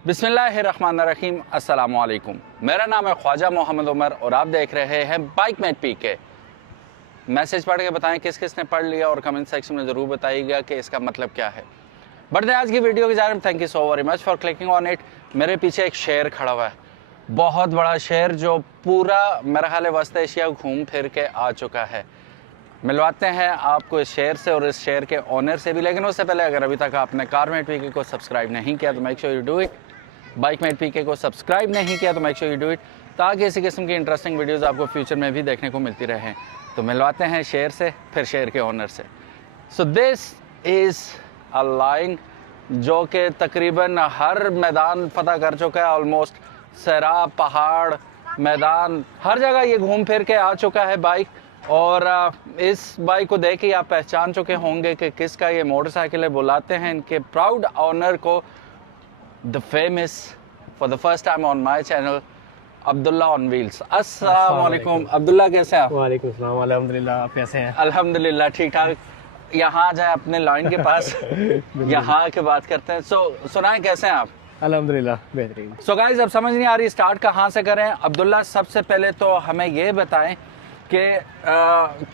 बिस्मिल्लाहिर्रहमानिर्रहीम, अस्सलामु अलैकुम। मेरा नाम है ख्वाजा मोहम्मद उमर और आप देख रहे हैं बाइक मेट पीके। मैसेज पढ़ के बताएं किस किस ने पढ़ लिया और कमेंट सेक्शन में ज़रूर बताइएगा कि इसका मतलब क्या है। बढ़ते आज की वीडियो की जानिब। Thank you so very much for clicking on it. मेरे पीछे एक शेर खड़ा हुआ है, बहुत बड़ा शेर जो पूरा मेरा ख्याल है वस्त एशिया घूम फिर के आ चुका है। मिलवाते हैं आपको इस शेर से और इस शेर के ओनर से भी, लेकिन उससे पहले अगर अभी तक आपने कार मेट पीके को सब्सक्राइब नहीं किया तो make sure you do it. Bike mate PK को सब्सक्राइब नहीं किया तो make sure you do it, ताकि इसी किस्म की इंटरेस्टिंग वीडियोस आपको फ्यूचर में भी देखने को मिलती रहें। तो मिलवाते हैं शेर से, फिर शेर के ओनर से। So this is a line जो कि तकरीबन हर मैदान फतह कर चुका है। ऑलमोस्ट सैराब, पहाड़, मैदान, हर जगह ये घूम फिर के आ चुका है बाइक। और इस बाइक को देख के आप पहचान चुके होंगे कि किसका ये मोटरसाइकिल है। बुलाते हैं इनके प्राउड ऑनर को, the famous for the first time on my channel, Abdullah on wheels. अस्सलाम वालेकुम अब्दुल्ला, कैसे हैं आप? वालेकुम सलाम, अल्हम्दुलिल्लाह। आप कैसे हैं? अल्हम्दुलिल्लाह ठीक ठाक। यहाँ आ जाए अपने लाइन के पास, यहाँ के बात करते हैं। सुनाएं कैसे हैं आप? अल्हम्दुलिल्लाह बेहतरीन। सो गाइस, अब समझ नहीं आ रही स्टार्ट कहाँ से करें। अब्दुल्ला, सबसे पहले तो हमें ये बताएं कि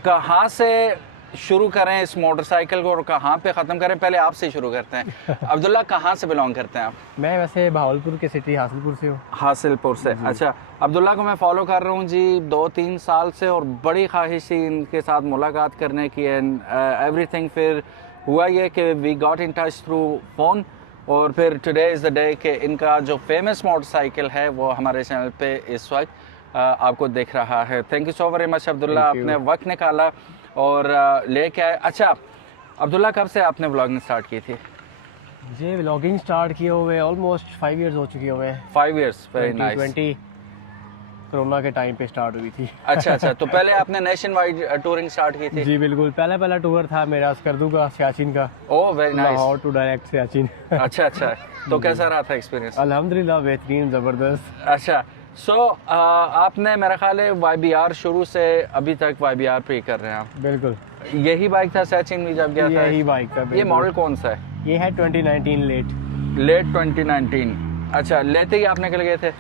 कहाँ से शुरू करें इस मोटरसाइकिल को और कहाँ पे ख़त्म करें। पहले आपसे शुरू करते हैं। अब्दुल्ला, कहाँ से बिलोंग करते हैं आप? मैं वैसे भावलपुर के सिटी हासिलपुर से हूँ। हासिलपुर से, अच्छा। अब्दुल्ला को मैं फॉलो कर रहा हूँ जी 2-3 साल से और बड़ी ख्वाहिश थी इनके साथ मुलाकात करने की एंड एवरीथिंग। फिर हुआ ये कि we got in touch through phone और फिर टुडे इज़ द डे कि इनका जो फेमस मोटरसाइकिल है वो हमारे चैनल पे इस वक्त आपको दिख रहा है। Thank you so very much Abdullah, आपने वक्त निकाला और लेके आए। अच्छा अब्दुल्ला, कब से आपने व्लॉगिंग स्टार्ट की थी? जी व्लॉगिंग स्टार्ट किए हुए ऑलमोस्ट 5 इयर्स हो चुके हुए हैं। 5 इयर्स, वेरी नाइस। 2020 कोरोना के टाइम पे स्टार्ट हुई थी। अच्छा, तो पहले आपने नेशन वाइड टूरिंग स्टार्ट की थी? जी बिल्कुल, पहला टूर था मेरा स्कर्दू का, सियाचिन का। Oh very nice. Lahore to direct Siachen. अच्छा, तो कैसा रहा था एक्सपीरियंस? अल्हम्दुलिल्लाह बेहतरीन, ज़बरदस्त। अच्छा, सो आपने मेरा ख्याल है YBR शुरू से अभी तक YBR पे ही कर रहे हैं आप? बिल्कुल, यही बाइक था सियाचिन में जब गया था? यही बाइक था। ये मॉडल कौन सा है? ये है 2019 लेट 2019। अच्छा, लेते ही आप निकल गए थे?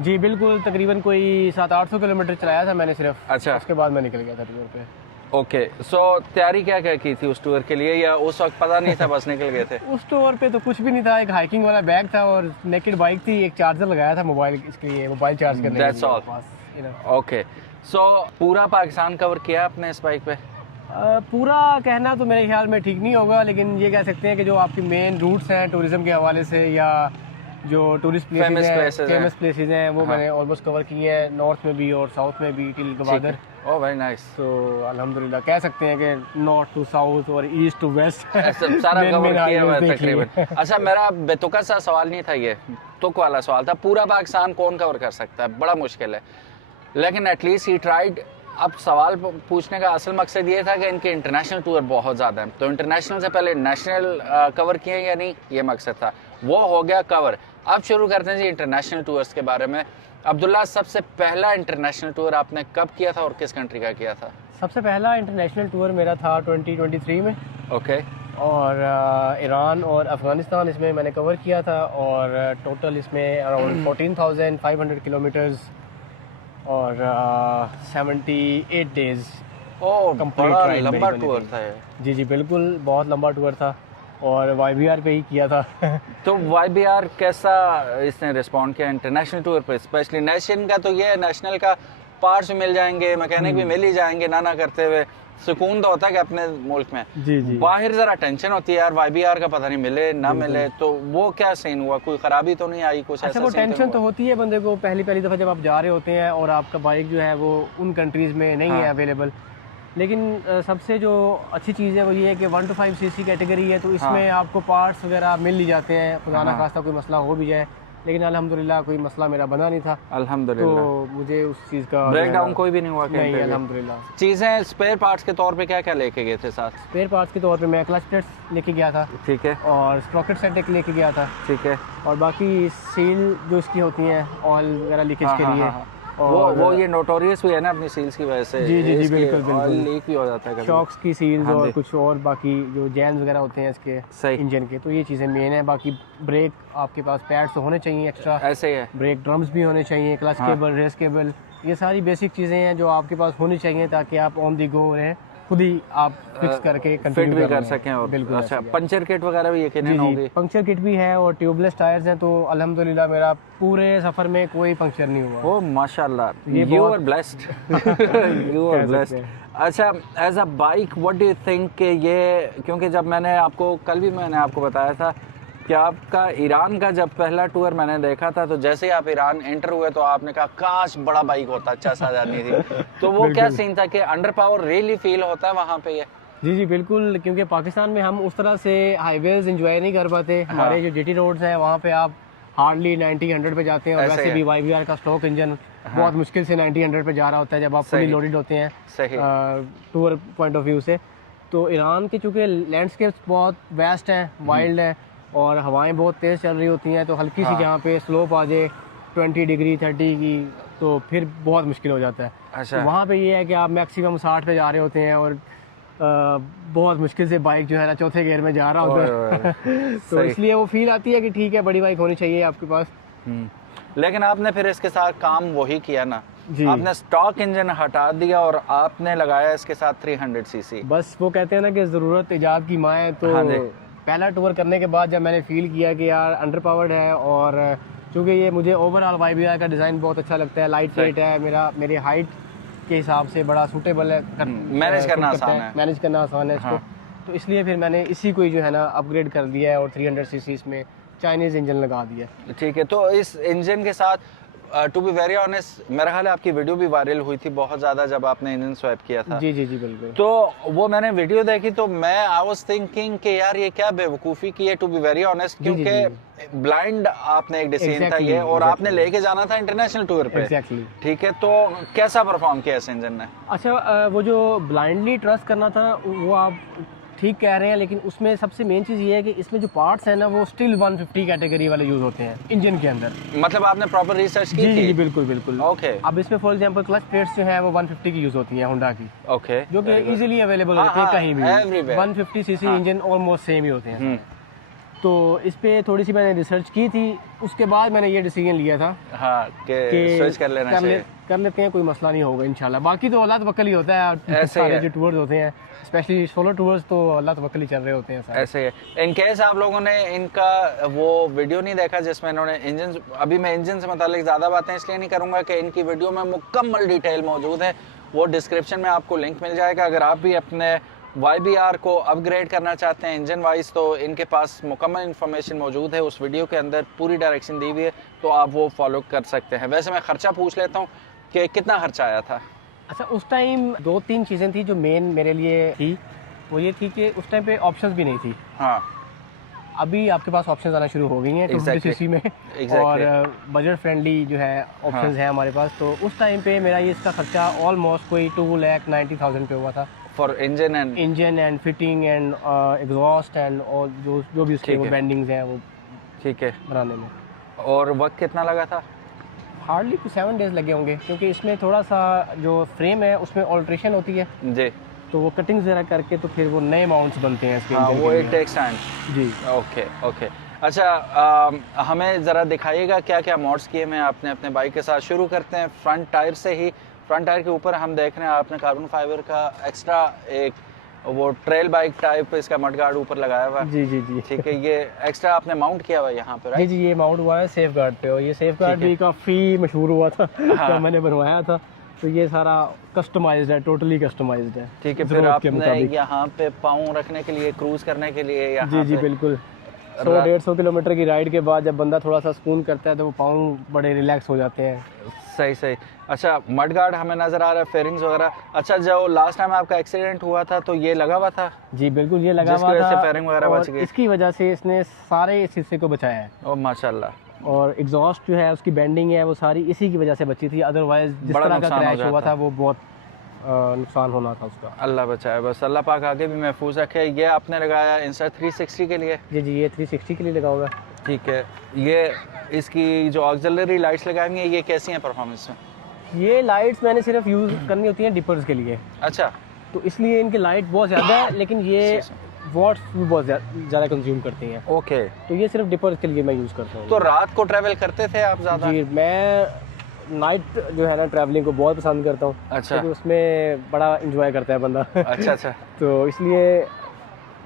जी बिल्कुल, तकरीबन कोई 700-800 किलोमीटर चलाया था मैंने सिर्फ। अच्छा, उसके बाद मैं निकल गया था टूर पे। ओके, सो तैयारी क्या क्या की थी उस टूर के लिए, या उस वक्त पता नहीं था बस निकल गए थे? उस टूर पे तो कुछ भी नहीं था, एक हाइकिंग वाला बैग था और नेकेड बाइक थी, एक चार्जर लगाया था मोबाइल, इसके लिए मोबाइल चार्ज करने। That's all. ओके, सो पूरा पाकिस्तान कवर किया आपने इस बाइक पे? पूरा कहना तो मेरे ख्याल में ठीक नहीं होगा, लेकिन ये कह सकते हैं कि जो आपकी मेन रूट्स हैं टूरिज्म के हवाले से या जो टूरिस्ट फेमस प्लेसेस हैं वो मैंने ऑलमोस्ट कवर किए हैं, नॉर्थ में भी और साउथ में भी टिल गवादर। ओह वेरी नाइस। तो अल्हम्दुलिल्लाह कह सकते हैं कि नॉर्थ टू साउथ और ईस्ट टू वेस्ट सारा कवर किया हुआ है तकरीबन। अच्छा, मेरा बेतुका सा सवाल नहीं था, ये तुक वाला सवाल था। पूरा पाकिस्तान कौन कवर कर सकता है? बड़ा मुश्किल है, लेकिन एटलीस्ट ही ट्राइड। अब सवाल पूछने का असल मकसद ये था कि इनके इंटरनेशनल टूर बहुत ज़्यादा हैं, तो इंटरनेशनल से पहले नेशनल कवर किए या नहीं, ये मकसद था। वो हो गया कवर। अब शुरू करते हैं जी इंटरनेशनल टूर्स के बारे में। अब्दुल्ला, सबसे पहला इंटरनेशनल टूर आपने कब किया था और किस कंट्री का किया था? सबसे पहला इंटरनेशनल टूर मेरा था 2023 में। ओके। और ईरान और अफ़गानिस्तान इसमें मैंने कवर किया था और टोटल इसमें अराउंड 14,500 किलोमीटर्स और 78 डेज। ओह, बड़ा लंबा टूर था ये। जी बिल्कुल, बहुत लंबा टूर था और YBR पे ही किया था। तो YBR कैसा इसने रिस्पॉन्ड किया इंटरनेशनल टूर पे? स्पेशली नेशन का तो ये है, नेशनल का पार्ट्स मिल जाएंगे, मैकेनिक भी मिल ही जाएंगे, ना करते हुए सुकून तो होता है कि अपने मुल्क में। जी बाहर जरा टेंशन होती है यार, YBR का पता नहीं मिले ना मिले। तो वो क्या सीन हुआ, कोई खराबी तो नहीं आई कुछ? अच्छा, वो टेंशन तो होती है बंदे को पहली दफ़ा जब आप जा रहे होते हैं और आपका बाइक जो है वो उन कंट्रीज़ में नहीं है अवेलेबल। लेकिन सबसे जो अच्छी चीज़ है वो ये है कि 1 to 5 cc कैटेगरी है, तो इसमें आपको पार्ट्स वगैरह मिल ही जाते हैं, खुदा ना खास्ता कोई मसला हो भी जाए। लेकिन अल्हम्दुलिल्लाह कोई मसला मेरा बना नहीं था, अल्हम्दुलिल्लाह। तो मुझे उस चीज़ का ब्रेक डाउन कोई भी नहीं हुआ? नहीं, अल्हम्दुलिल्लाह। चीज़ें स्पेयर पार्ट्स के तौर पे क्या क्या लेके गए थे साथ? स्पेयर पार्ट्स के तौर पे मैं क्लच प्लेट्स लेके गया था, ठीक है, और स्प्रॉकेट सेट एक लेके गया था, ठीक है, और बाकी सील जो इसकी होती हैं ऑयल वगैरह लीकेज के लिए वो ये नोटोरियस भी है ना अपनी सील्स की वजह से। जी, जी, जी, इसकी बिल्कुल, बिल्कुल। ऑयल लीक भी हो जाता है कभी। शॉक्स की सील्स हाँ और जी। कुछ और बाकी जो जैम्स वगैरह होते हैं इसके सही। इंजन के, तो ये चीज़ें मेन है। बाकी ब्रेक आपके पास पैड्स तो होने चाहिए एक्स्ट्रा, ऐसे ही है। ब्रेक ड्रम्स भी होने चाहिए, क्लच हाँ। केबल, रेस केबल, ये सारी बेसिक चीज़ें हैं जो आपके पास होनी चाहिए ताकि आप ऑन दी गो रहें, खुद ही आप फिक्स करके फिट कंटिन्यू भी कर सकें। और बिल्कुल अच्छा, ऐसे ही है। पंचर किट वगैरह भी यकीनन जी होगी। जी, पंक्चर किट भी है और ट्यूबलेस टायर्स हैं, तो अल्हम्दुलिल्लाह मेरा पूरे सफ़र में कोई पंक्चर नहीं हुआ। ओ माशाल्लाह, ये यू बहुत- आर ब्लेस्ड, यू आर कह ब्लेस्ड। सकते हैं। अच्छा, as a bike what do you think कि ये, क्योंकि जब मैंने आपको कल भी मैंने आपको बताया था कि आपका ईरान का जब पहला टूर मैंने देखा था, तो जैसे ही आप ईरान एंटर हुए तो आपने कहा काश बड़ा बाइक होता, अच्छा सा जानी थी। तो वो क्या बिल्कुल। सीन था कि अंडर पावर रियली फील होता है वहाँ पे ये? जी जी बिल्कुल, क्योंकि पाकिस्तान में हम उस तरह से हाईवेज एंजॉय नहीं कर पाते। हमारे जो जीटी रोड्स हैं वहाँ पे आप हार्डली 90-100 पे जाते हैं, और ऐसे वैसे है। भी YBR का स्टॉक इंजन बहुत मुश्किल से 90-100 पे जा रहा होता है जब आप फुली सही। लोडेड होते हैं सही। टूर पॉइंट ऑफ व्यू से। तो ईरान के चूँकि लैंडस्केप्स बहुत वेस्ट हैं, वाइल्ड हैं, और हवाएं बहुत तेज़ चल रही होती हैं, तो हल्की सी हाँ। जहाँ पे स्लोप आ जाए 20 डिग्री 30 की, तो फिर बहुत मुश्किल हो जाता है। अच्छा। तो वहाँ पे ये है कि आप मैक्सिमम 60 पे जा रहे होते हैं, और बहुत मुश्किल से बाइक जो है ना चौथे गियर में जा रहा होता है। तो सही। इसलिए वो फील आती है कि ठीक है, बड़ी बाइक होनी चाहिए आपके पास। लेकिन आपने फिर इसके साथ काम वही किया ना, जी। आपने स्टॉक इंजन हटा दिया और आपने लगाया इसके साथ 300 सीसी। बस वो कहते हैं ना कि ज़रूरत ईजाद की माँ है। तो हाँ जी। पहला टूर करने के बाद जब मैंने फील किया कि यार अंडर पावर्ड है, और चूँकि ये मुझे ओवरऑल YBR का डिज़ाइन बहुत अच्छा लगता है, लाइट वेट है, मेरी हाइट के हिसाब से बड़ा सूटेबल है, मैनेज करना आसान है। मैनेज करना आसान है इसको। हाँ। तो इसलिए फिर मैंने इसी को ही जो है ना अपग्रेड कर दिया है, और 300 सीसी इसमें चाइनीज़ इंजन लगा दिया। ठीक है, तो इस इंजन के साथ टू बी वेरी ऑनेस्ट, मेरा ख्याल है आपकी वीडियो भी वायरल हुई थी बहुत ज़्यादा जब आपने इंजन स्वैप किया था। जी जी जी बिल्कुल। तो वो मैंने वीडियो देखी तो मैं आई वाज थिंकिंग कि यार ये क्या बेवकूफ़ी की है, टू बी वेरी ऑनेस्ट, जी, जी, क्योंकि ब्लाइंड आपने एक डिसीजन था Exactly, ये, और आपने exactly. लेके जाना था इंटरनेशनल टूर पे। एग्जैक्टली। ठीक है, तो कैसा परफॉर्म किया इस इंजन ने? अच्छा, वो जो ब्लाइंडली ट्रस्ट करना था वो आप ठीक कह रहे हैं, लेकिन उसमें सबसे मेन चीज़ ये है कि इसमें जो पार्ट्स हैं ना वो स्टिल 150 कैटेगरी वाले यूज़ होते हैं इंजन के अंदर। मतलब आपने प्रॉपर रिसर्च की जी जी थी? बिल्कुल बिल्कुल। ओके अब इसमें फॉर एग्जांपल क्लच प्लेट्स जो है वो 150 की यूज़ होती हैं होंडा की, ओके, जो कि इजीली अवेलेबल हाँ, होती है हाँ, कहीं भी। everywhere। 150 सीसी हाँ। इंजन ऑलमोस्ट सेम ही होते हैं। तो इस पे थोड़ी सी मैंने रिसर्च की थी, उसके बाद मैंने ये डिसीजन लिया था हाँ कि कि स्विच कर लेना चाहिए। कर लेते हैं, कोई मसला नहीं होगा इंशाल्लाह। बाकी तो अल्लाह तवक्कल ही होता है, ऐसे ही सारे है। जो टूर्स होते हैं स्पेशली सोलो टूर्स तो अल्लाह तवक्कल ही चल रहे होते हैं सारे। ऐसे है। इन केस आप लोगों ने इनका वो वीडियो नहीं देखा जिसमें इन्होंने इंजन, अभी मैं इंजन से मतलब ज़्यादा बातें इसलिए नहीं करूँगा कि इनकी वीडियो में मुकम्मल डिटेल मौजूद है, वो डिस्क्रिप्शन में आपको लिंक मिल जाएगा। अगर आप भी अपने YBR को अपग्रेड करना चाहते हैं इंजन वाइज, तो इनके पास मुकम्मल इन्फॉर्मेशन मौजूद है, उस वीडियो के अंदर पूरी डायरेक्शन दी हुई है, तो आप वो फॉलो कर सकते हैं। वैसे मैं ख़र्चा पूछ लेता हूँ कि कितना खर्चा आया था? अच्छा, उस टाइम 2-3 चीज़ें थी जो मेन मेरे लिए थी। वो ये थी कि उस टाइम पे ऑप्शंस भी नहीं थी। हाँ, अभी आपके पास ऑप्शंस आना शुरू हो गई हैं 250 Exactly. सीसी में, Exactly. और बजट फ्रेंडली जो है ऑप्शंस हैं हमारे पास। तो उस टाइम पे मेरा ये इसका खर्चा ऑलमोस्ट कोई 2,90,000 पे हुआ था, for engine and engine and fitting and exhaust and और जो भी उसके ठीक वो है। बेंडिंग्स हैं वो ठीक है। बनाने में। और वक्त कितना लगा था? हार्डली 7 डेज लगे होंगे, क्योंकि इसमें थोड़ा सा जो फ्रेम है उसमें ऑल्ट्रेशन होती है, जी तो वो कटिंग्स वगैरह करके तो फिर वो नए माउंट्स बनते हैं इसके हाँ, इंजन वो के इट लिए। Takes time. जी ओके ओके। अच्छा, हमें ज़रा दिखाइएगा क्या क्या मॉड्स किए हैं आपने अपने बाइक के साथ। शुरू करते हैं फ्रंट टायर से ही। फ्रंट टायर के ऊपर हम देख रहे हैं आपने कार्बन फाइबर का एक्स्ट्रा एक वो ट्रेल बाइक टाइप इसका मड गार्ड ऊपर लगाया हुआ है। जी जी जी ठीक है, ये एक्स्ट्रा आपने माउंट किया हुआ है यहाँ पर, जी राइट? जी, ये माउंट हुआ है सेफ गार्ड पे, और ये सेफ गार्ड ठीक है। भी काफ़ी मशहूर हुआ था हाँ। जब मैंने बनवाया था। तो ये सारा कस्टमाइज्ड है, टोटली कस्टमाइज्ड है। ठीक है, फिर ज़रूरत के आपने मुताबिक। यहाँ पे पाँव रखने के लिए, क्रूज करने के लिए यहाँ जी जी पे बिल्कुल। 100-150 किलोमीटर की राइड के बाद जब बंदा थोड़ा सा सुकून करता है तो वो पाँव बड़े रिलैक्स हो जाते हैं। सही सही। अच्छा, मड गार्ड हमें नज़र आ रहा है, फेयरिंग्स वगैरह। अच्छा, जो लास्ट टाइम आपका एक्सीडेंट हुआ था तो ये लगा हुआ था? जी बिल्कुल, ये लगा जिसकी हुआ वजह से था, fairing वगैरह और बच गई। इसकी वजह से इसने सारे इस हिस्से को बचाया है। ओ माशाल्लाह। और एग्जॉस्ट जो है उसकी बेंडिंग है वो सारी इसी की वजह से बची थी, अदरवाइज जिस बड़ा तरह का नुकसान हो क्रैश हुआ जाता। था वो बहुत नुकसान होना था उसका। अल्लाह बचाए, बस अल्लाह पाक आगे भी महफूज रखे। ये आपने लगाया इंस्टा 360 के लिए? जी जी, ये 360 के लिए लगा हुआ है। ठीक है। ये इसकी जो ऑक्सिलरी लाइट्स लगाई हुई हैं ये कैसी हैं परफॉर्मेंस में? ये लाइट्स मैंने सिर्फ यूज़ करनी होती हैं डिपर्स के लिए, अच्छा, तो इसलिए इनकी लाइट बहुत ज़्यादा है, लेकिन ये वॉट्स भी बहुत ज़्यादा कंज्यूम करती हैं, ओके। तो ये सिर्फ डिपर्स के लिए मैं यूज़ करता हूँ। तो रात को ट्रैवल करते थे आप ज़्यादा? जी, मैं नाइट जो है ना ट्रैवलिंग को बहुत पसंद करता हूँ, अच्छा, क्योंकि उसमें बड़ा इंजॉय करता है बंदा। अच्छा अच्छा। तो इसलिए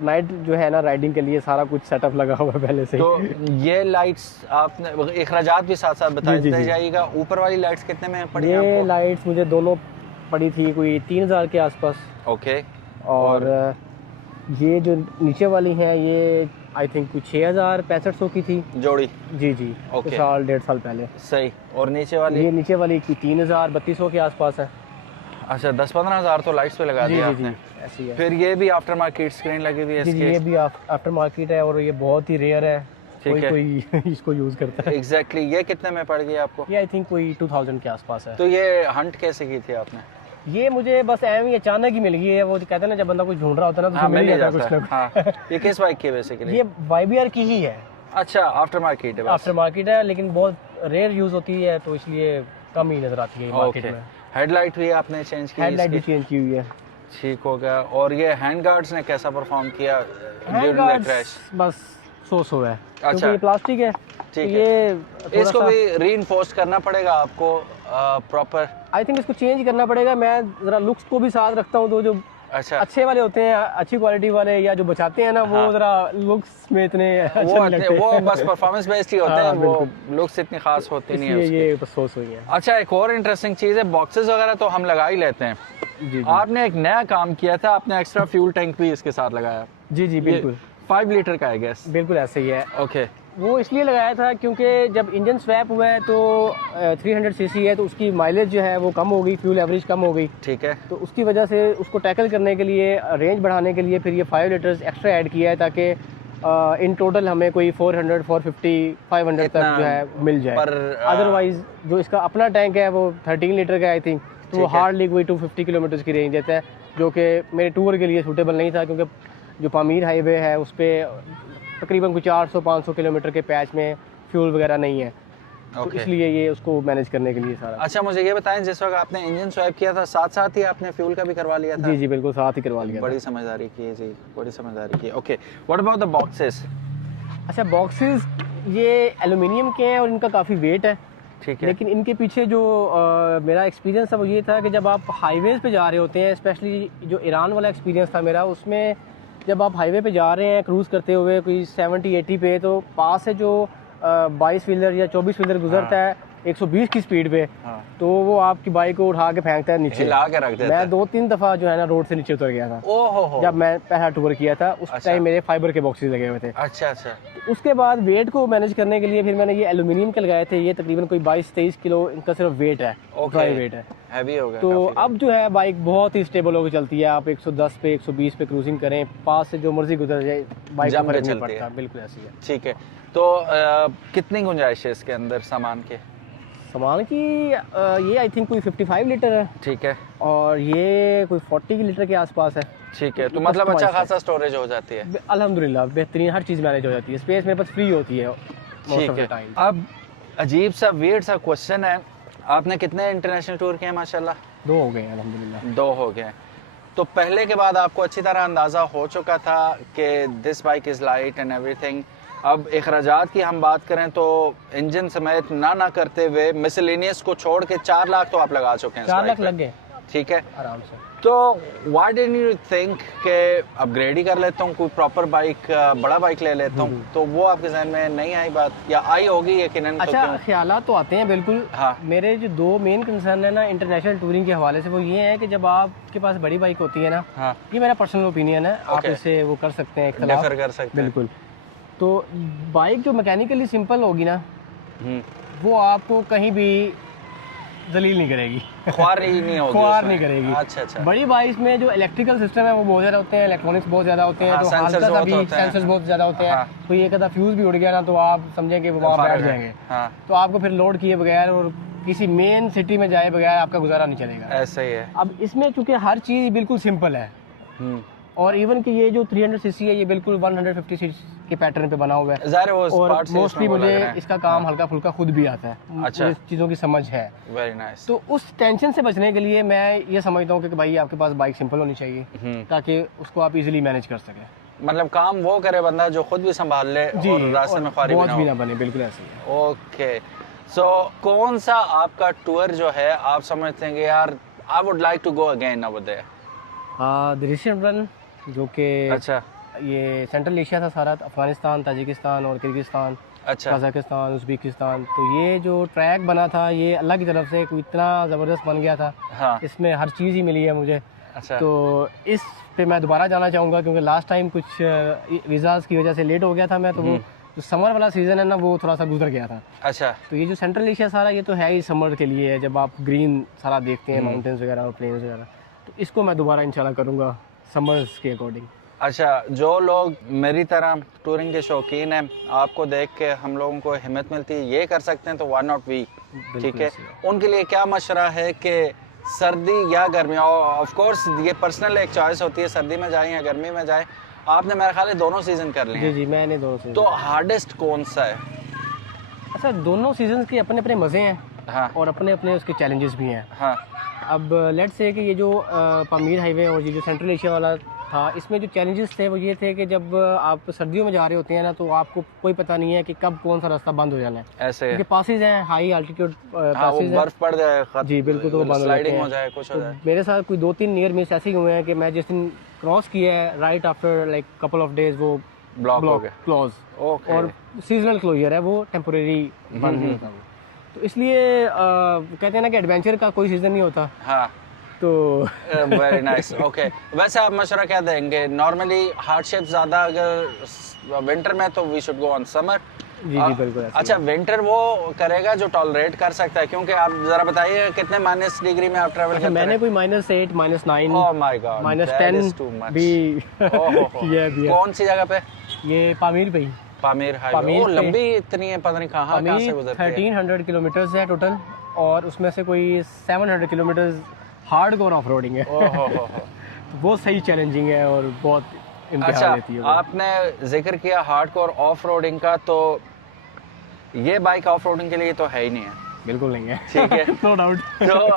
नाइट जो है ना राइडिंग के लिए सारा कुछ सेटअप लगा हुआ है पहले से ही। तो ये लाइट्स आपने अखराजात भी साथ साथ बता जी, जी, देते जी। जाइएगा। ऊपर वाली लाइट्स कितने में पड़ी ये आपको? लाइट्स मुझे दोनों पड़ी थी कोई 3000 के आसपास, ओके। और ये जो नीचे वाली हैं ये आई थिंक कुछ 6500 की थी जोड़ी? जी जी, ओके। साल 1.5 साल पहले। सही। और नीचे वाली? ये नीचे वाली की 3200 के आसपास है। अच्छा, 10-15 हज़ार तो लाइट्स पे लगा जी दिया जी जी, आपने। ऐसी है। फिर ये भी आफ्टर मार्केट स्क्रीन लगी हुई है जी जी, ये इसकी? भी आफ्टर मार्केट है और ये बहुत ही रेयर है, ठीक है। कोई इसको यूज़ करता है। एग्जैक्टली। ये कितने में पड़ गई आपको? ये आई थिंक कोई 2000 के आसपास है। तो ये हंट कैसे की थी आपने? ये मुझे बस ऐਵੇਂ ही अचानक ही मिल गई है, वो कहते हैं ना जब बंदा कुछ ढूंढ रहा होता है ना तो हाँ, उसे मिल मिल ही जाता है जाता कुछ है। ना कुछ। हाँ। ये किस बाइक की है बेसिकली? ये YBR की ही है, अच्छा, आफ्टर मार्केट है बस। आफ्टर मार्केट है, लेकिन बहुत रेयर यूज़ होती है तो इसलिए कम ही नज़र आती है मार्केट ओके। में। हेडलाइट भी आपने चेंज की? हेडलाइट भी इसकी? चेंज की हुई है। ठीक हो गया। और ये हैंड गार्ड्स ने कैसा परफॉर्म किया ड्यूरिंग द हैंडगार्ड्स क्रैश? बस 100 है, अच्छा। क्योंकि ये प्लास्टिक है, तो ठीक है। ये थोड़ा इसको सा भी रीइंफोर्स करना पड़ेगा आपको प्रॉपर? आई थिंक इसको चेंज करना पड़ेगा। मैं ज़रा लुक्स को भी साथ रखता हूँ, तो जो अच्छा, अच्छे वाले होते हैं, अच्छी क्वालिटी वाले या जो बचाते हैं ना, वो हाँ। ज़रा लुक्स में इतने अच्छे वो नहीं लगते। वो बस परफॉर्मेंस बेस्ड ही होते हैं, हाँ, वो बिल्कुल। लुक्स इतनी खास होती नहीं है इसलिए उसकी। ये बस 100 हुई है। अच्छा, एक और इंटरेस्टिंग चीज़ है, बॉक्सेस वगैरह तो हम लगा ही लेते हैं। जी जी आपने एक नया काम किया था, आपने एक्स्ट्रा फ्यूल टैंक भी इसके साथ लगाया। जी जी, बिल्कुल 5 लीटर का है गैस? बिल्कुल ऐसे ही है। ओके। वो इसलिए लगाया था क्योंकि जब इंजन स्वैप हुआ है तो 300 सीसी है, तो उसकी माइलेज जो है वो कम हो गई, फ्यूल एवरेज कम हो गई, ठीक है। तो उसकी वजह से उसको टैकल करने के लिए, रेंज बढ़ाने के लिए फिर ये 5 लीटर्स एक्स्ट्रा ऐड किया है, ताकि इन टोटल हमें कोई 400, 450, 500 तक इतना जो है मिल जाए। पर अदरवाइज जो इसका अपना टैंक है वो 13 लीटर का आई थिंक, तो वो ठीक है। हार्डली कोई 250 किलोमीटर की रेंज देता है, जो कि मेरे टूर के लिए सूटेबल नहीं था, क्योंकि जो पामीर हाईवे है उस पर तकरीबन कुछ 400-500 किलोमीटर के पैच में फ्यूल वगैरह नहीं है, तो ओके। इसलिए ये उसको मैनेज करने के लिए सारा। अच्छा, मुझे ये बताएं, जिस वक्त आपने इंजन स्वैप किया था, साथ साथ ही आपने फ्यूल का भी करवा लिया था? जी जी, बिल्कुल साथ ही करवा लिया था। बड़ी समझदारी की है जी, बड़ी समझदारी की है। Okay, what about the boxes? अच्छा, बॉक्सेस ये एलुमिनियम के हैं और इनका काफ़ी वेट है, ठीक है। लेकिन इनके पीछे जो मेरा एक्सपीरियंस था वो ये था कि जब आप हाईवेज़ पे जा रहे होते हैं, स्पेशली जो ईरान वाला एक्सपीरियंस था मेरा, उसमें जब आप हाईवे पे जा रहे हैं क्रूज़ करते हुए कोई 70-80 पे, तो पास से जो 22 व्हीलर या 24 व्हीलर गुजरता है 120 की स्पीड पे, हाँ। तो वो आपकी बाइक को उठा के फेंकता है नीचे। हिला के रख देता मैं है। 2-3 दफ़ा जो है ना रोड से नीचे उतर गया था ओहो हो। जब मैं पहला टूर किया था, उस अच्छा। टाइम मेरे फाइबर के बॉक्सेस लगे हुए थे। अच्छा अच्छा। उसके बाद वेट को मैनेज करने के लिए फिर मैंने ये एल्यूमिनियम के लगाए थे, ये तकरीबन कोई 22-23 किलो इनका सिर्फ वेट है, ड्राई वेट है। हैवी हो गया तो काफी। अब जो है बाइक बहुत ही स्टेबल होकर चलती है, आप 110 पे 120 पे क्रूजिंग करें, पास से जो मर्जी गुजर जाए, बाइक जम को पे फर्क नहीं चलती पड़ता, है। बिल्कुल ऐसी है। ठीक है। तो कितनी गुंजाइश है इसके अंदर सामान के? सामान की ये आई थिंक कोई 55 लीटर है, ठीक है। और ये कोई 40 लीटर के आसपास है। ठीक है, तो मतलब अच्छा खासा स्टोरेज हो जाती है। अल्हम्दुलिल्लाह बेहतरीन, हर चीज़ मैनेज हो जाती है, स्पेस मेरे पास फ्री होती है मोस्ट ठीक ऑफ है। The time. अब अजीब सा वियर्ड सा क्वेश्चन है, आपने कितने इंटरनेशनल टूर किए हैं? माशाल्लाह 2 हो गए अल्हम्दुलिल्लाह। 2 हो गए। तो पहले के बाद आपको अच्छी तरह अंदाज़ा हो चुका था कि this bike is light and everything. अब अखराजात की हम बात करें तो इंजन समेत ना करते हुए मिसलेनियस को छोड़ के 4 लाख तो आप लगा चुके हैं। 4 लाख लग गए ठीक है। आराम से। तो व्हाई डिडंट यू थिंक के अपग्रेड ही कर लेता हूँ, कोई प्रॉपर बाइक, बड़ा बाइक ले लेता हूँ? तो वो आपके जहन में नहीं आई बात, या आई होगी यकीनन? तो अच्छा, क्यों? ख्यालात तो आते हैं बिल्कुल। हाँ। मेरे जो 2 मेन कंसर्न है ना इंटरनेशनल टूरिंग के हवाले से, वो ये है कि जब आपके पास बड़ी बाइक होती है ना, हाँ, ये मेरा पर्सनल ओपिनियन है, आप Okay. इसे वो कर सकते हैं इख्तिलाफ, डिफर कर सकते हैं। बिल्कुल। तो बाइक जो मैकेनिकली सिंपल होगी ना, वो आपको कहीं भी जलील नहीं करेगी, ख्वार ही नहीं होगी ख्वार उसमें। नहीं करेगी। अच्छा अच्छा। बड़ी बाइक में जो इलेक्ट्रिकल सिस्टम है वो बहुत ज़्यादा होते हैं, इलेक्ट्रॉनिक्स बहुत ज़्यादा होते हैं, हाँ, तो sensors हल्का सा बहुत भी होते हैं। सेंसर्स बहुत ज़्यादा होते हैं। हाँ। तो ये कदा फ्यूज़ भी उड़ गया ना, तो आप समझेंगे वो वहाँ बैठ जाएंगे, हाँ, तो आपको फिर लोड किए बगैर और किसी मेन सिटी में जाए बगैर आपका गुजारा नहीं चलेगा। ऐसा ही है। अब इसमें चूंकि हर चीज़ बिल्कुल सिंपल है, और इवन कि ये जो 300 सीसी है ये बिल्कुल 150 सीसी के पैटर्न पे बना हुआ है। ज़ाहिर है वो और पार्ट से मोस्टली इसमें वो लग मुझे रहा है। इसका काम हल्का फुल्का खुद भी आता है। अच्छा। मुझे चीज़ों की समझ है। Very nice. तो उस टेंशन से बचने के लिए मैं ये समझता हूँ कि भाई आपके पास बाइक सिंपल होनी चाहिए ताकि उसको आप इजीली मैनेज कर सकें। मतलब काम वो करे बंदा जो खुद भी संभाल ले और रास्ते में ख्वारी बोझ भी ना बने, बिल्कुल ऐसे ही है। ओके, सो कौन सा आपका टूर जो है आप समझते हैं कि यार I would like to go again over there? The recent run जो कि अच्छा ये सेंट्रल एशिया था सारा, अफगानिस्तान, ताजिकिस्तान और किर्गिस्तान, अच्छा कजाकिस्तान, उज़्बेकिस्तान। तो ये जो ट्रैक बना था ये अल्लाह की तरफ से कोई इतना ज़बरदस्त बन गया था। हाँ इसमें हर चीज़ ही मिली है मुझे। अच्छा तो इस पे मैं दोबारा जाना चाहूँगा क्योंकि लास्ट टाइम कुछ वीज़ाज़ की वजह से लेट हो गया था मैं, तो वो जो समर वाला सीज़न है ना वो थोड़ा सा गुजर गया था। अच्छा तो ये जो सेंट्रल एशिया सारा ये तो है ही समर के लिए है, जब आप ग्रीन सारा देखते हैं माउंटेन्स वगैरह और प्लेन्स वगैरह। तो इसको मैं दोबारा इंशाल्लाह करूँगा समर्स के अकॉर्डिंग। अच्छा, जो लोग मेरी तरह टूरिंग के शौकीन हैं, आपको देख के हम लोगों को हिम्मत मिलती है ये कर सकते हैं, तो व्हाई नॉट वी, ठीक है? उनके लिए क्या मशवरा है कि सर्दी या गर्मी, ऑफ कोर्स ये पर्सनल एक चॉइस होती है, सर्दी में जाएं या गर्मी में जाएं। आपने मेरे ख्याल है दोनों सीजन कर लिए जी हैं। जी, मैंने दोनों सीजन। तो हार्डेस्ट कौन सा है? अच्छा, दोनों सीजन्स के अपने अपने मज़े हैं हाँ और अपने अपने उसके चैलेंजेस भी हैं। हाँ अब लेट्स से कि ये जो पामीर हाईवे और ये जो सेंट्रल एशिया वाला था, इसमें जो चैलेंजेस थे वो ये थे कि जब आप सर्दियों में जा रहे होते हैं ना तो आपको कोई पता नहीं है कि कब कौन सा रास्ता बंद हो जाना है। ऐसे क्योंकि पासेज हैं, हाई अल्टीट्यूड हाँ, वो पासेज बर्फ पड़ जाए, जी बिल्कुल, तो वो बंद हो स्लाइडिंग जाते हो हैं। जाए, कुछ हो जाए। मेरे साथ कोई 2-3 नियर मिस ऐसे ही हुए हैं कि मैं जिस दिन क्रॉस किया है right after like couple of days वो ब्लॉक हो गया। Close, okay. और सीजनल क्लोजर है, वो टेम्पोरेरी बंद नहीं होता वो। तो इसलिए कहते हैं ना कि एडवेंचर का कोई सीजन नहीं होता। हाँ तो वेरी नाइस। ओके, वैसे आप मशवरा क्या देंगे? नॉर्मली हार्डशिप ज़्यादा अगर विंटर में तो we should go on summer. जी जी बिल्कुल ऐसे ही। अच्छा, विंटर वो करेगा जो टॉलरेट कर सकता है, क्योंकि आप जरा बताइए कितने माइनस डिग्री में आप ट्रैवल अच्छा, करते मैंने हैं? कोई -8 -9 ओह माय गॉड, -10 भी किया भी है। कौन सी जगह पे? ये पामीर पे ही। Pamir highway. पामीर ओ पे- लंबी इतनी है, पता नहीं कहाँ से पामीर गुजरती है। 1300 किलोमीटर्स है टोटल, और उसमें से कोई 700 kilometres hard core off roading है। ओहो हो। तो वो सही चैलेंजिंग है और बहुत इम्तिहान अच्छा, देती है वो। आपने जिक्र किया हार्डकोर ऑफ रोडिंग का, तो ये बाइक ऑफ रोडिंग के लिए तो है ही नहीं है। बिल्कुल नहीं है, ठीक है। No doubt. तो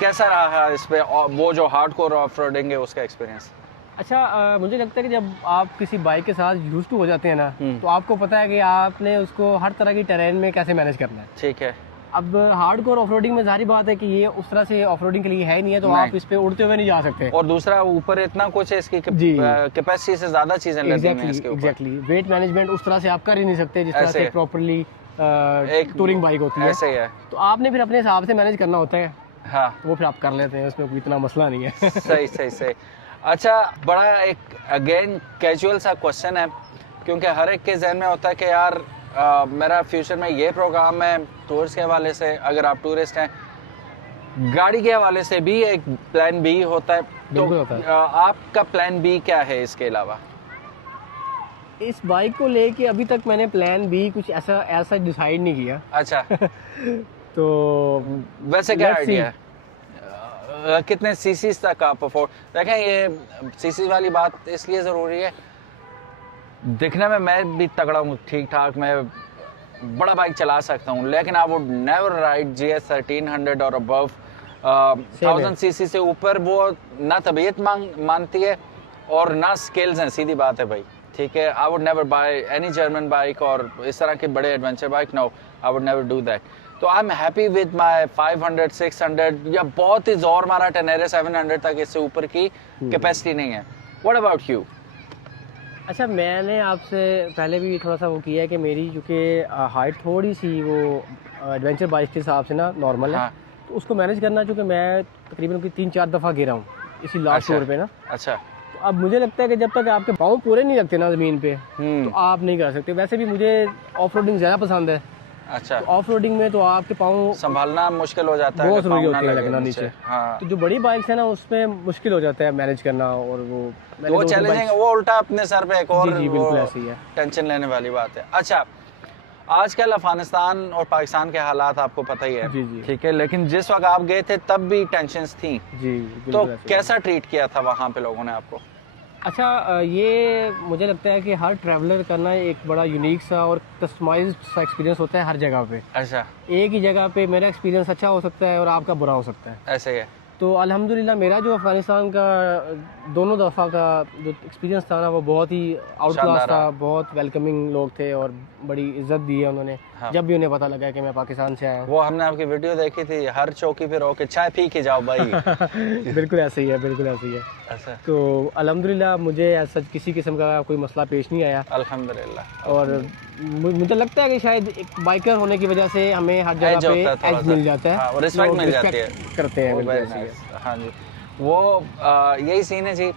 कैसा रहा इस पे वो जो हार्डकोर ऑफ रोडिंग है उसका एक्सपीरियंस? अच्छा, मुझे लगता है कि जब आप किसी बाइक के साथ यूज टू हो जाते हैं ना, तो आपको पता है कि आपने उसको हर तरह की टेरेन में कैसे मैनेज करना है। ठीक है। अब हार्ड कोर ऑफ रोडिंग में जाहिर बात है कि ये उस तरह से ऑफ रोडिंग के लिए है ही नहीं है, तो नहीं। आप इस पे उड़ते हुए नहीं जा सकते। और दूसरा ऊपर इतना कुछ है, इसकी जी। कैपेसिटी से ज्यादा चीजें लगी हुई हैं इसके ऊपर। एग्जैक्टली, वेट मैनेजमेंट उस तरह से आप कर ही नहीं सकते जिस तरह ऐसे से है। प्रॉपरली एक टूरिंग बाइक होती है। ऐसे ही है। तो आपने फिर अपने हिसाब से मैनेज करना होता है, हाँ तो वो फिर आप कर लेते हैं, उसमें कोई इतना मसला नहीं है। सही सही सही। अच्छा, बड़ा एक अगेन कैजुअल सा क्वेश्चन है, क्योंकि हर एक के जहन में होता है कि यार मेरा फ्यूचर में ये प्रोग्राम है, टूर्स के हवाले से, अगर आप टूरिस्ट हैं, गाड़ी के हवाले से भी एक प्लान बी होता है। तो बिल्कुल होता है। आपका प्लान बी क्या है इसके अलावा? इस बाइक को लेके अभी तक मैंने प्लान बी कुछ ऐसा डिसाइड नहीं किया। अच्छा, तो वैसे क्या Let's see. आइडिया है? कितने सीसीज तक आप अफोर्ड? देखें, ये सीसी वाली बात इसलिए ज़रूरी है, दिखने में मैं भी तगड़ा हूँ, ठीक ठाक, मैं बड़ा बाइक चला सकता हूँ, लेकिन आई वुड नेवर राइड GS 1300 और अबव 1000 सीसी से ऊपर। वो ना तबीयत मानती है और ना स्किल्स हैं, सीधी बात है भाई, ठीक है। I would never buy any German bike और इस तरह के बड़े adventure bike, no, I would never do that. तो I am happy with my 500 600 या बहुत ही जोर मारा टेनेरे 700 तक, इससे ऊपर की कैपेसिटी नहीं है। What about you? अच्छा, मैंने आपसे पहले भी थोड़ा सा वो किया है कि मेरी चूँकि हाइट थोड़ी सी वो एडवेंचर बाइक के हिसाब से ना नॉर्मल है, हाँ। तो उसको मैनेज करना, चूँकि मैं तकरीबन 3-4 दफ़ा गिरा हूँ इसी लास्ट अच्छा। टूर पे ना। अच्छा। तो अब मुझे लगता है कि जब तक आपके पाँव पूरे नहीं लगते ना ज़मीन पे, तो आप नहीं कर सकते। वैसे भी मुझे ऑफ रोडिंग ज़्यादा पसंद है। अच्छा, तो ऑफ रोडिंग में तो आपके पाँव संभालना मुश्किल हो जाता है, बहुत अगर ज़रूरी पाँव ना होती है लगे लगना नीचे। हाँ, तो जो बड़ी बाइक्स है ना उसमें मुश्किल हो जाता है मैनेज करना, और वो तो वो चैलेंजिंग, वो उल्टा अपने सर पे एक और जी बिल्कुल ऐसे ही है। टेंशन लेने वाली बात है। अच्छा, आजकल अफगानिस्तान और पाकिस्तान के हालात आपको पता ही है, जी जी ठीक है, लेकिन जिस वक्त आप गए थे तब भी टेंशन्स थी, जी तो बिल्कुल ऐसे ही है। कैसा ट्रीट किया था वहाँ पे लोगों ने आपको? अच्छा ये मुझे लगता है कि हर ट्रैवलर का ना एक बड़ा यूनिक सा और कस्टमाइज्ड सा एक्सपीरियंस होता है हर जगह पे। अच्छा, एक ही जगह पे मेरा एक्सपीरियंस अच्छा हो सकता है और आपका बुरा हो सकता है। ऐसे ही है। तो अल्हम्दुलिल्लाह मेरा जो अफ़गानिस्तान का दोनों दफ़ा का जो एक्सपीरियंस था ना वो बहुत ही आउट क्लास शानदार था, रहा। बहुत वेलकमिंग लोग थे और बड़ी इज्जत दी है उन्होंने। हाँ। जब भी उन्हें पता लगा कि मैं पाकिस्तान से आया हूँ। वो हमने आपकी वीडियो देखी थी, हर चौकी पे रोक के चाय पी के जाओ भाई। बिल्कुल ऐसे ही है, बिल्कुल ऐसे ही है। ऐसा, तो अल्हम्दुलिल्लाह मुझे ऐसा किसी किस्म का कोई मसला पेश नहीं आया अल्हम्दुलिल्लाह। और मुझे लगता है कि शायद एक बाइकर होने की वजह से हमें हर जगह एज पे होता है एज थोड़ा मिल सा। जाता है। हाँ, रिस्पेक्ट लोग मिल जाती है। रिस्पेक्ट करते हैं, वो बिल्कुल very ऐसे ही है। nice। हाँ जी, वो यही सीन है जी।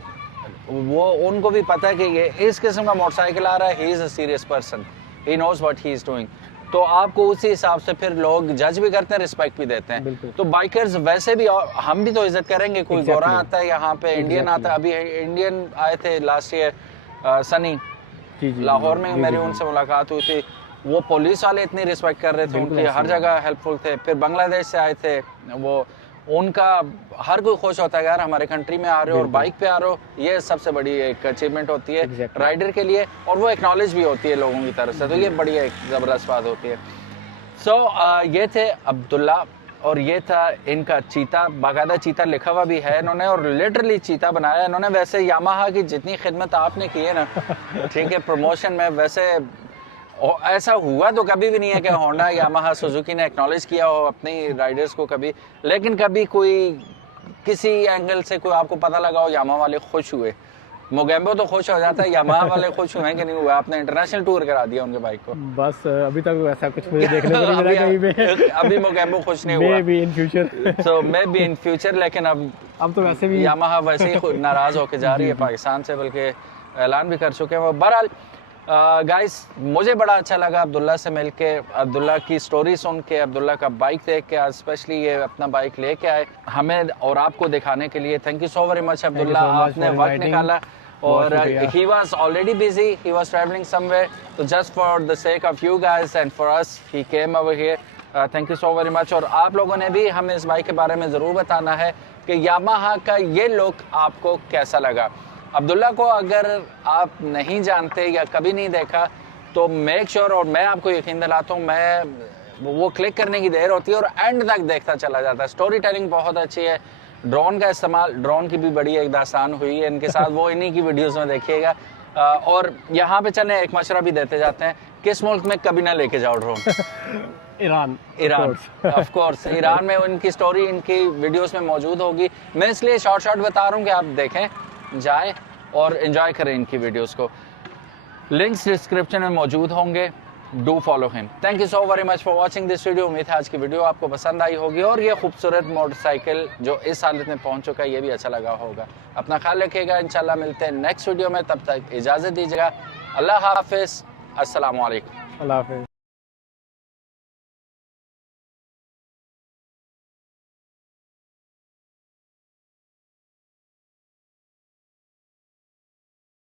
वो उनको भी पता है कि ये इस किस्म का मोटरसाइकिल आ रहा है, he is a serious person, he knows what he is doing. तो आपको उसी हिसाब से फिर लोग जज भी करते हैं, रिस्पेक्ट भी देते हैं। बिल्कुल। तो बाइकर्स वैसे भी, हम भी तो इज्जत करेंगे। कोई Exactly. गोरा आता है यहाँ पे, इंडियन आता है। अभी इंडियन आए थे लास्ट ईयर, सनी, जी जी लाहौर में जी, मेरी जी, जी। उनसे मुलाकात हुई थी। वो पुलिस वाले इतनी रिस्पेक्ट कर रहे थे, बिल्कुल उनकी ऐसे हर ही है। जगह हेल्पफुल थे। फिर बांग्लादेश से आए थे वो, उनका हर कोई खुश होता है यार हमारे कंट्री में आ रहे हो और बिल्कुल। बाइक पे आ रहे हो। ये सबसे बड़ी एक अचीवमेंट होती है Exactly. राइडर के लिए, और वो एक्नॉलेज भी होती है लोगों की तरफ से। तो ये बड़ी एक ज़बरदस्त बात होती है। सो ये थे अब्दुल्ला और ये था इनका चीता। बाकायदा चीता लिखा हुआ भी है इन्होंने, और लिटरली चीता बनाया इन्होंने। वैसे यामाहा की जितनी खिदमत आपने की है ना, ठीक है, प्रमोशन में, वैसे ऐसा हुआ तो कभी भी नहीं है कि होंडा, यामाहा, सुजुकी ने एक्नॉलेज किया हो अपनी राइडर्स को कभी। लेकिन कभी कोई किसी एंगल से कोई आपको पता लगा हो यामाहा वाले खुश हुए। मोगेम्बो तो खुश हो जाता है, यामाहा वाले खुश हुए कि नहीं हुआ? आपने इंटरनेशनल टूर करा दिया उनके बाइक को। बस अभी तक ऐसा कुछ मुझे देखने को नहीं मिला कहीं पे। अभी मोगेम्बो खुश नहीं हुआ। May be in future. So may be in future. लेकिन अब तो वैसे भी यामाहा वैसे ही खुद नाराज होके जा रही है पाकिस्तान से, बल्कि ऐलान भी कर चुके हैं वो। बहरहाल गाइस, मुझे बड़ा अच्छा लगा अब्दुल्ला से मिलके, अब्दुल्ला की स्टोरी सुन के, अब्दुल्ला का बाइक देख के, स्पेशली ये अपना बाइक लेके आए हमें और आपको दिखाने के लिए। Thank you so very much Abdullah, so much आपने for वक्त inviting. निकाला। बहुत और शुक्रिया। he was already busy, he was traveling somewhere, so just for the sake of you guys and for us, he came over here. Thank you so very much। और आप लोगों ने भी हमें इस बाइक के बारे में ज़रूर बताना है कि यामाहा का ये लुक आपको कैसा लगा। अब्दुल्ला को अगर आप नहीं जानते या कभी नहीं देखा तो मेक श्योर, और मैं आपको यकीन दिलाता हूँ, मैं वो क्लिक करने की देर होती है और एंड तक देखता चला जाता है। स्टोरी टेलिंग बहुत अच्छी है। ड्रोन का इस्तेमाल, ड्रोन की भी बड़ी एक दास्तान हुई है इनके साथ, वो इन्हीं की वीडियोस में देखिएगा। और यहाँ पे चलें, एक मशवरा भी देते जाते हैं, किस मुल्क में कभी ना लेके जाओ drone? Iran. Iran, of course. Iran में उनकी स्टोरी इनकी वीडियोस में मौजूद होगी। मैं इसलिए शॉर्ट बता रहा हूँ कि आप देखें, जाएं और एंजॉय करें इनकी वीडियोस को। लिंक्स डिस्क्रिप्शन में मौजूद होंगे। Do follow him. Thank you so very much for watching this video. उम्मीद है आज की वीडियो आपको पसंद आई होगी और ये खूबसूरत मोटरसाइकिल जो इस हालत में पहुंच चुका है ये भी अच्छा लगा होगा। अपना ख्याल रखिएगा, इंशाल्लाह मिलते हैं नेक्स्ट वीडियो में। तब तक इजाज़त दीजिएगा। अल्लाह हाफिज़, अस्सलाम वालेकुम। अल्लाह हाफिज़।